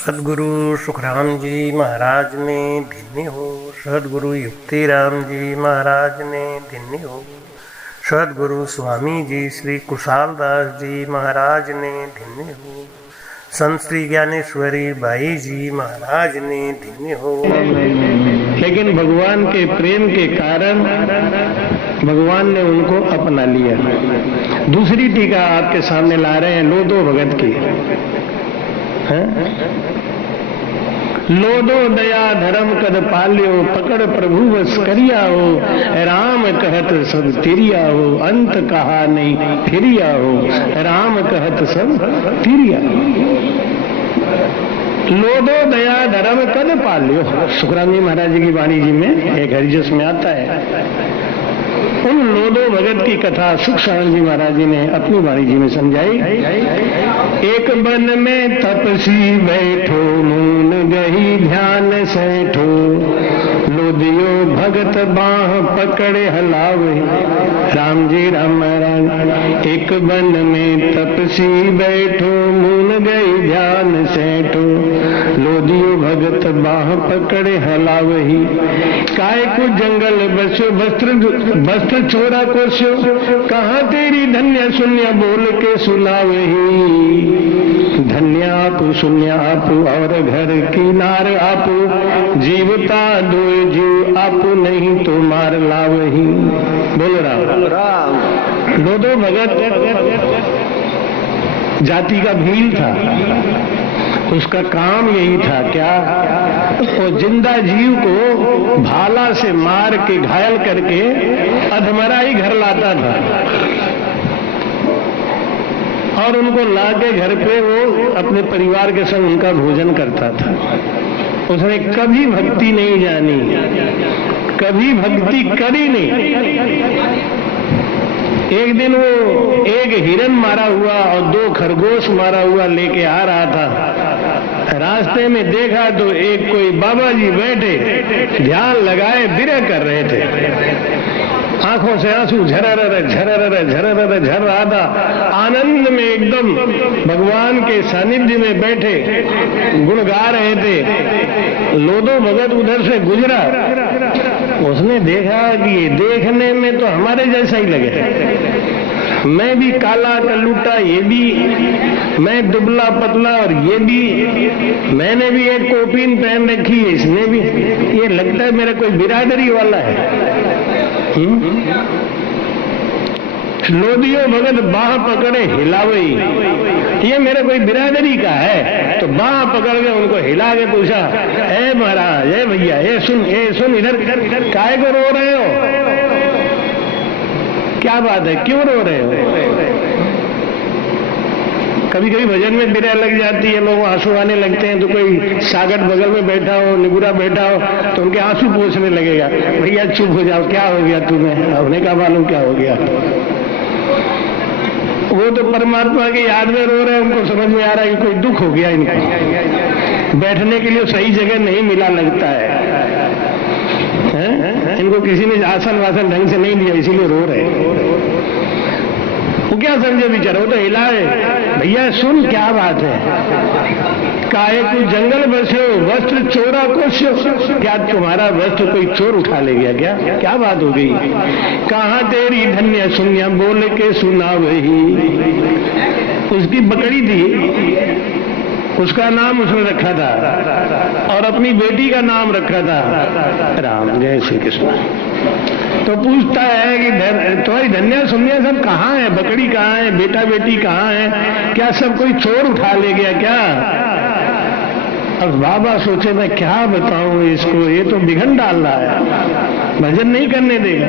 सदगुरु सुखराम जी महाराज ने धन्य हो। सदगुरु युक्तिराम जी महाराज ने धन्य हो। सदगुरु स्वामी जी श्री कुशालदास जी महाराज ने धन्य हो। संत श्री ज्ञानेश्वरी बाई जी महाराज ने धन्य हो। लेकिन भगवान के प्रेम के कारण भगवान ने उनको अपना लिया। दूसरी टीका आपके सामने ला रहे हैं लोदो भगत की। लोदो दया धर्म कद पाल्यो, पकड़ प्रभु बस करिया हो। राम कहत सब तिरिया हो, अंत कहा नहीं फिरिया हो। राम कहत सब तिरिया हो। लोदो दया धर्म कद पाल्यो, सुखराम जी महाराज जी की वाणी जी में एक हरिजस में आता है। उन लोदो भगत की कथा सुख सानंद जी महाराज जी ने अपनी वाणी जी में समझाई। एक वन में तपसी बैठो, मून गही ध्यान सैठो। लोदियो भगत बाह पकड़े हलावे। राम जी राम राम। एक वन में तपसी बैठो, मून गई ध्यान सैठो। लोदियो भगत बाह पकड़े हलावही। काय को जंगल बसो, वस्त्र छोरा कोस्यो। कहाँ तेरी धन्य शून्य बोल के सुनावही। धन्य आपू शून्य आपू और घर किनार आपू। जीवता दो जीव आपू नहीं तो मार लावही। बोल राम। लोदो भगत जाति का भील था। उसका काम यही था क्या, वो जिंदा जीव को भाला से मार के घायल करके अधमरा ही घर लाता था और उनको लाके घर पे वो अपने परिवार के संग उनका भोजन करता था। उसने कभी भक्ति नहीं जानी, कभी भक्ति करी नहीं। एक दिन वो एक हिरन मारा हुआ और 2 खरगोश मारा हुआ लेके आ रहा था। रास्ते में देखा तो एक कोई बाबा जी बैठे ध्यान लगाए विरह कर रहे थे। आंखों से आंसू झरर झर रहा था। आनंद में एकदम भगवान के सानिध्य में बैठे गुण गा रहे थे। लोदो भगत उधर से गुजरा। उसने देखा कि ये देखने में तो हमारे जैसा ही लगे। मैं भी काला कलूटा, ये भी, मैं दुबला पतला और ये भी, मैंने भी एक कोपीन पहन रखी है, इसने भी। ये लगता है मेरा कोई बिरादरी वाला है। लोदियो भगत बाह पकड़े हिलावई। ये मेरा कोई बिरादरी का है। तो बाह पकड़ के उनको हिला के पूछा, ए महाराज, ए भैया, ए सुन इधर काहे को रो रहे हो? क्या बात है, क्यों रो रहे हो? कभी कभी भजन में बिरह लग जाती है, लोग आंसू आने लगते हैं। तो कोई सागर बगल में बैठा हो, निगुरा बैठा हो, तो उनके आंसू पोंछने लगेगा। भैया चुप हो जाओ, क्या हो गया तुम्हें? उन्हें क्या मालूम क्या हो गया। वो तो परमात्मा की याद में रो रहे हैं। उनको समझ में आ रहा है कि कोई दुख हो गया इनको। बैठने के लिए सही जगह नहीं मिला लगता है। इनको किसी ने आसन वासन ढंग से नहीं दिया, इसीलिए रो रहे। वो क्या समझे बेचारा, वो तो हिलाए। भैया सुन, क्या बात है? काहे को जंगल बसे हो, वस्त्र चोरा कोस्यो। क्या तुम्हारा वस्त्र कोई चोर उठा ले गया क्या? क्या बात हो गई? कहाँ तेरी धन्य शून्य बोल के सुना वही। उसकी बकरी थी, उसका नाम उसने रखा था और अपनी बेटी का नाम रखा था राम। जय श्री कृष्ण। तो पूछता है कि तुम्हारी धन्य सुनिए सब कहाँ है? बकरी कहाँ है? बेटा बेटी कहाँ है? क्या सब कोई चोर उठा ले गया क्या? अब बाबा सोचे मैं क्या बताऊं इसको, ये तो बिघन डाल रहा है, भजन नहीं करने देगा।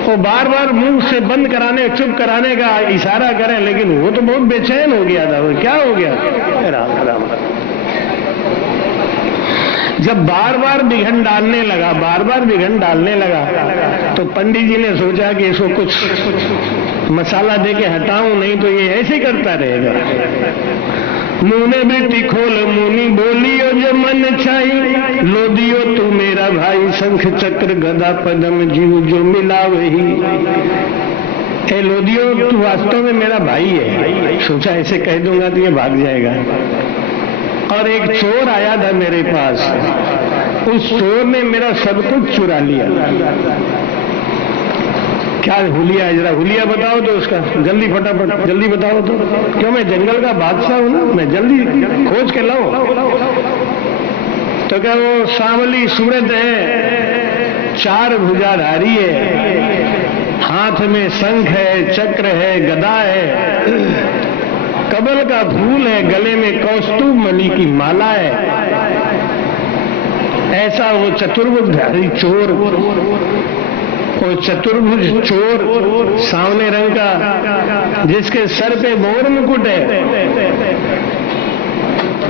वो बार बार मुंह से बंद कराने, चुप कराने का इशारा करें, लेकिन वो तो बहुत बेचैन हो गया था। वो क्या हो गया? राम राम। जब बार बार विघन डालने लगा, बार बार विघन डालने लगा, तो पंडित जी ने सोचा कि इसको कुछ मसाला दे के हटाऊं, नहीं तो ये ऐसे ही करता रहेगा। मुने बेटी खोल मुनि बोलियो जो मन छाई। लोदियो तू मेरा भाई, शंख चक्र गदा पद्म जीव जो मिला वही। ए लोदियो, तू वास्तव में मेरा भाई है। सोचा ऐसे कह दूंगा तो ये भाग जाएगा। और एक चोर आया था मेरे पास। उस चोर ने मेरा सब कुछ चुरा लिया। क्या हुलिया है, जरा हुलिया बताओ तो उसका, जल्दी फटाफट जल्दी बताओ तो। क्यों, मैं जंगल का बादशाह हूं ना, मैं जल्दी खोज के लाऊं। तो क्या वो सांवली सूरत है, 4 भुजाधारी है, हाथ में शंख है, चक्र है, गदा है, कमल का फूल है, गले में कौस्तुभ मणि की माला है। ऐसा वो चतुर्भुजधारी चोर, वो चतुर्भुज चोर सांवले रंग का, जिसके सर पे मोर मुकुट है,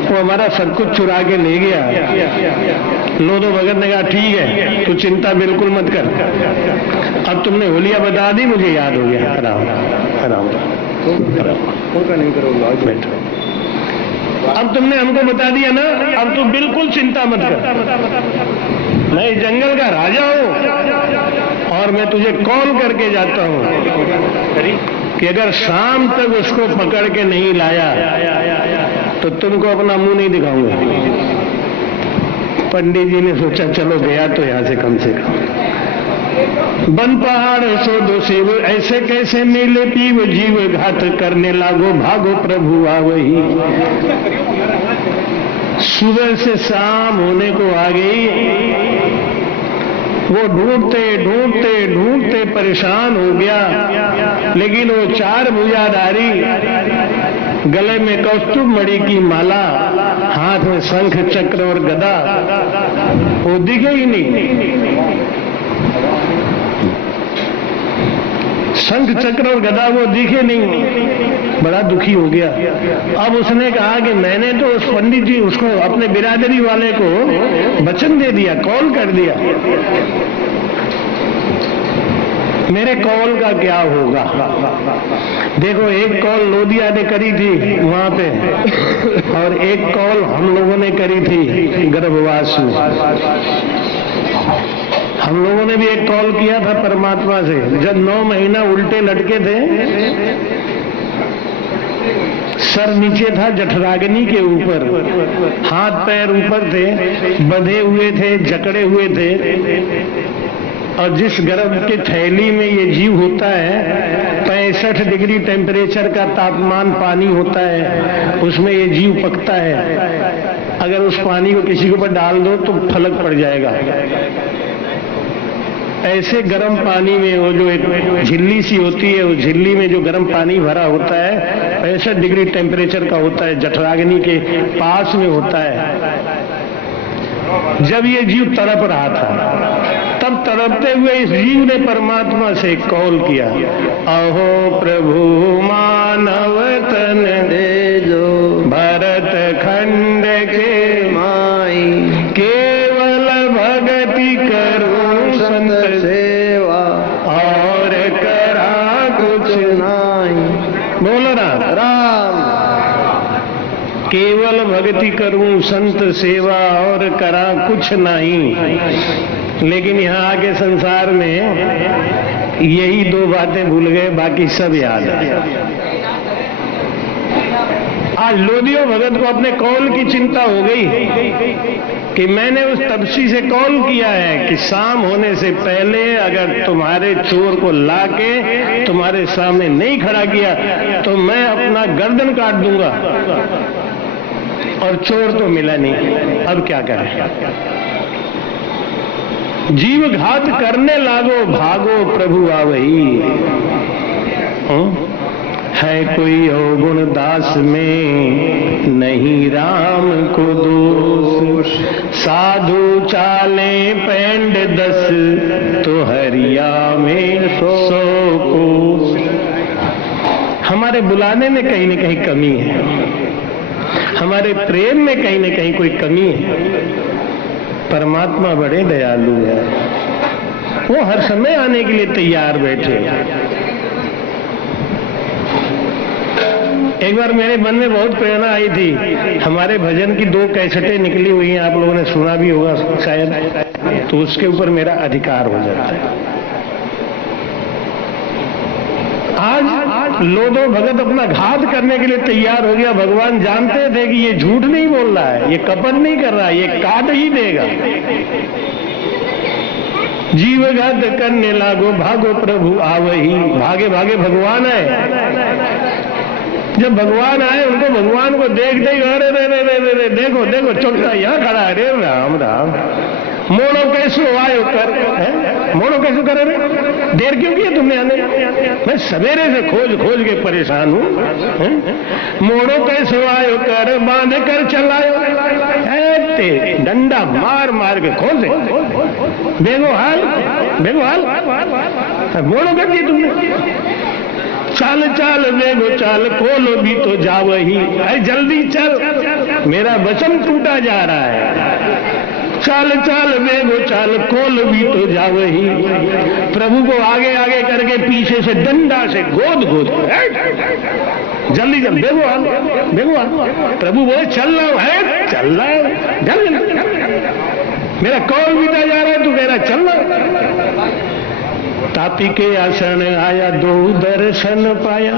वो हमारा सब कुछ चुरा के ले गया। लोधो भगत ने कहा ठीक है, तू चिंता बिल्कुल मत कर, अब तुमने होलिया बता दी, मुझे याद हो गया। आराम आराम नहीं करो, बैठो। अब तुमने हमको बता दिया ना, अब तू बिल्कुल चिंता मत कर। मैं इस जंगल का राजा हूं और मैं तुझे कॉल करके जाता हूं कि अगर शाम तक उसको पकड़ के नहीं लाया तो तुमको अपना मुंह नहीं दिखाऊंगा। पंडित जी ने सोचा चलो गया तो यहां से कम से कम। बन पहाड़ सो दो शिव, ऐसे कैसे मिले पीव, जीव घात करने लागो, भागो प्रभु आवही। सुबह से शाम होने को आ गई। वो ढूंढते ढूंढते ढूंढते परेशान हो गया, लेकिन वो 4 भुजाधारी, गले में कौस्तुभ मणि की माला, हाथ में शंख चक्र और गदा, वो दिखे ही नहीं। शंख चक्र और गदा वो दिखे नहीं। बड़ा दुखी हो गया। अब उसने कहा कि मैंने तो उस पंडित जी, उसको अपने बिरादरी वाले को वचन दे दिया, कॉल कर दिया, मेरे कॉल का क्या होगा। देखो, एक कॉल लोदिया ने करी थी वहां पे, और एक कॉल हम लोगों ने करी थी गर्भवास में। हम लोगों ने भी एक कॉल किया था परमात्मा से, जब 9 महीना उल्टे लटके थे, सर नीचे था जठराग्नि के ऊपर, हाथ पैर ऊपर थे, बंधे हुए थे, जकड़े हुए थे, और जिस गर्भ की थैली में ये जीव होता है, 65 डिग्री टेम्परेचर का तापमान पानी होता है, उसमें ये जीव पकता है। अगर उस पानी को किसी के ऊपर डाल दो तो फलक पड़ जाएगा। ऐसे गर्म पानी में वो जो एक झिल्ली सी होती है, उस झिल्ली में जो गर्म पानी भरा होता है, 65 डिग्री टेम्परेचर का होता है, जठराग्नि के पास में होता है। जब ये जीव तड़प रहा था, तब तड़पते हुए इस जीव ने परमात्मा से कॉल किया, अहो प्रभु मानव तन दे जो, भरत खंड के माई, केवल भगति करूं संत सेवा, और करा कुछ नहीं। बोलो राम। केवल भक्ति करूं संत सेवा, और करा कुछ नहीं। लेकिन यहाँ आके संसार में यही 2 बातें भूल गए, बाकी सब याद है। आज लोदियो भगत को अपने कॉल की चिंता हो गई कि मैंने उस तपसी से कॉल किया है कि शाम होने से पहले अगर तुम्हारे चोर को लाके तुम्हारे सामने नहीं खड़ा किया तो मैं अपना गर्दन काट दूंगा। और चोर तो मिला नहीं। अब क्या करें? जीव घात करने लागो, भागो प्रभु आवही। है कोई अवगुण दास में, नहीं राम को दोष। साधु चाले पेंड 10, तो हरिया में 100 कोस। हमारे बुलाने में कहीं न कहीं कमी है, हमारे प्रेम में कहीं न कहीं कोई कमी है। परमात्मा बड़े दयालु है, वो हर समय आने के लिए तैयार बैठे। एक बार मेरे मन में बहुत प्रेरणा आई थी। हमारे भजन की 2 कैसेटें निकली हुई हैं, आप लोगों ने सुना भी होगा शायद, तो उसके ऊपर मेरा अधिकार हो जाता है। आज लोदो भगत अपना घात करने के लिए तैयार हो गया। भगवान जानते थे कि ये झूठ नहीं बोल रहा है, ये कपट नहीं कर रहा है, ये काट ही देगा। जीवघात करने लागो, भागो प्रभु आवही। भागे भागे भगवान आए। जब भगवान आए उनको भगवान को देखते ही अरे रे रे रे रे देखो देखो चौथा यहाँ खड़ा है। रे राम राम, मोड़ो कैसो आयो कर, मोड़ो कैसो करे रे, देर क्यों किया तुमने आने? मैं सवेरे से खोज खोज के परेशान हूँ। मोड़ो कैसो आयो कर, बांध कर चलायो, डंडा मार मार के खोजे, देखो हाल, देखो हाल, मोड़ो कर दिए तुमने। चाल चाल देखो चाल, खोलो भी तो जाओ ही, अरे जल्दी चल, मेरा वचन टूटा जा रहा है। चाल चाल देखो चाल, खोल भी तो जाओ ही। प्रभु को आगे आगे करके पीछे से डंडा से गोद गोद, जल्दी जल्दी देखो हाल, देखो हाल। प्रभु बोले चल रहा है, चल रहा है, जल्दी, मेरा कौल बीता जा रहा है, तू कह रहा चल रहा। तापी के आसन आया, दो दर्शन पाया,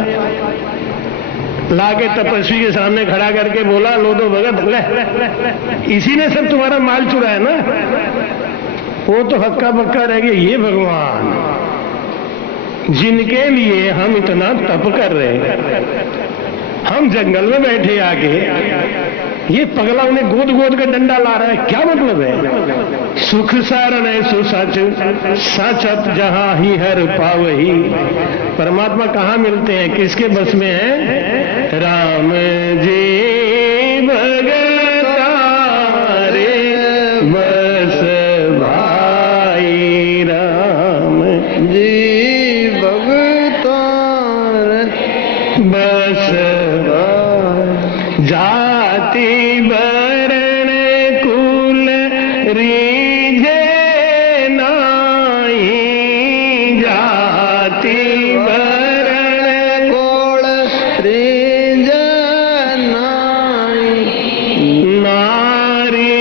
लाके तपस्वी के सामने खड़ा करके बोला, लोदो भगत ले, इसी ने सब तुम्हारा माल चुराया ना। वो तो हक्का बक्का रह गया। ये भगवान जिनके लिए हम इतना तप कर रहे हैं, हम जंगल में बैठे आके, ये पगला उन्हें गोद गोद का डंडा ला रहा है, क्या मतलब है? सुख सारण ऐसो सच, सचत जहां ही हर पावही। परमात्मा कहाँ मिलते हैं, किसके बस में है? राम जी भगता रे बस भाई, राम जी भगता रे बस जाति वरण कुल रीझे नाई, जाति वरण कुल रीझे नाई, नारी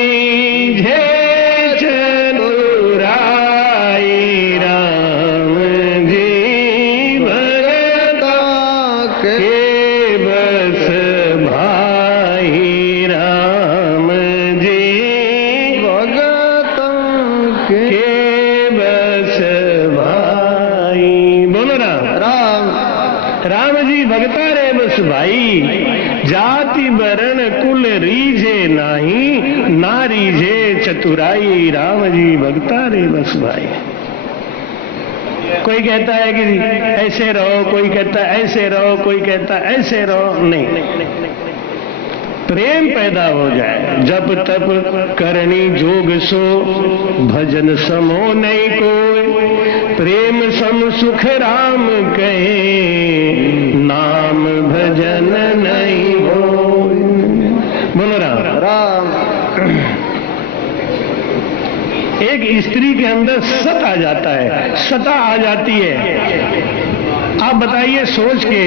झे चतुराई, राम जी भगता के बस भाई, राम जी भगत के बस भाई। बोलो राम, राम जी भगता रे बस भाई। जाति वरण कुल रीझे नाही, नारी झे चतुराई, राम जी भगता रे बस भाई। कोई कहता है कि ऐसे रहो, कोई कहता है ऐसे रहो, कोई कहता है ऐसे रहो, नहीं। प्रेम पैदा हो जाए, जब तप करनी जोग सो, भजन समो नहीं कोई, प्रेम सम सुख राम कहे, नाम भजन नहीं हो। बोलो राम। एक स्त्री के अंदर सत आ जाता है, सता आ जाती है। आप बताइए सोच के,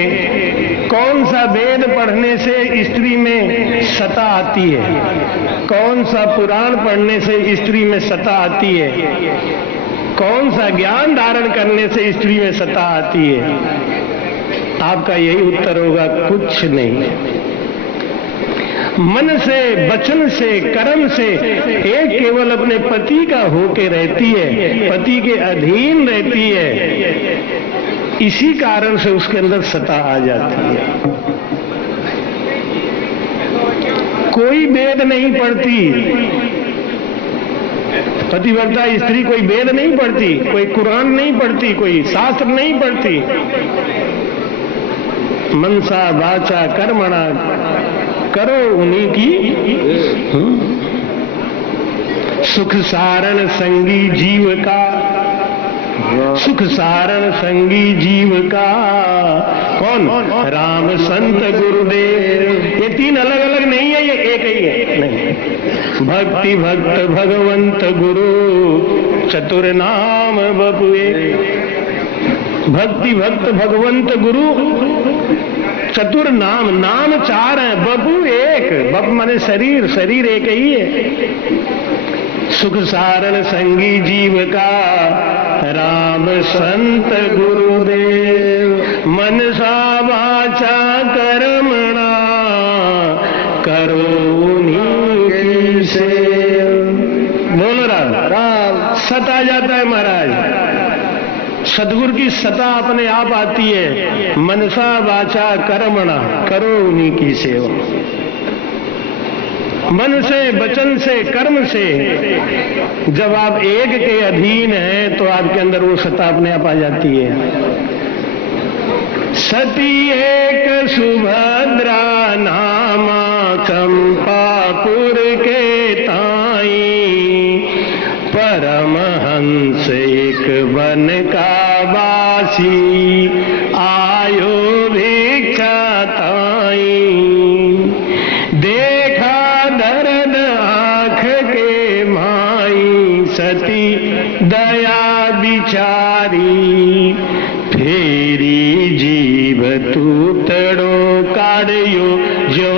कौन सा वेद पढ़ने से स्त्री में सता आती है? कौन सा पुराण पढ़ने से स्त्री में सता आती है? कौन सा ज्ञान धारण करने से स्त्री में सता आती है? आपका यही उत्तर होगा, कुछ नहीं। मन से, वचन से, कर्म से एक केवल अपने पति का होके रहती है, पति के अधीन रहती है। इसी कारण से उसके अंदर सता आ जाती है। कोई वेद नहीं पढ़ती, पतिव्रता स्त्री कोई वेद नहीं पढ़ती, कोई कुरान नहीं पढ़ती, कोई शास्त्र नहीं पढ़ती। मनसा वाचा कर्मणा करो उन्हीं की। सुख सारण संगी जीव का, सुख सारण संगी जीव का कौन? राम संत गुरुदेव। ये तीन अलग अलग नहीं है, ये एक ही है। नहीं, भक्ति भक्त भगवंत गुरु, चतुर नाम बपुए। भक्ति भक्त भगवंत गुरु, चतुर नाम, नाम चार है, बपू एक। बप माने शरीर, शरीर एक ही है। सुख सारण संगी जीव का, राम संत गुरुदेव। मनसा वाचा कर्मणा करोनी से। बोलो राम। सता जाता है महाराज, सदगुरु की सता अपने आप आती है। मनसा वाचा कर्मणा करो उन्हीं की सेवा। मन से, वचन से, कर्म से जब आप एक के अधीन हैं तो आपके अंदर वो सत्ता अपने आप आ जाती है। सती एक सुभद्रा नामा चंपापुर के ताई, परमहंस एक वन का वासी, आयो भिक्षा ताई। देखा दर्द आँख के माई, सती दया बिचारी, फेरी जीव तू तड़ो काढ़ियो जो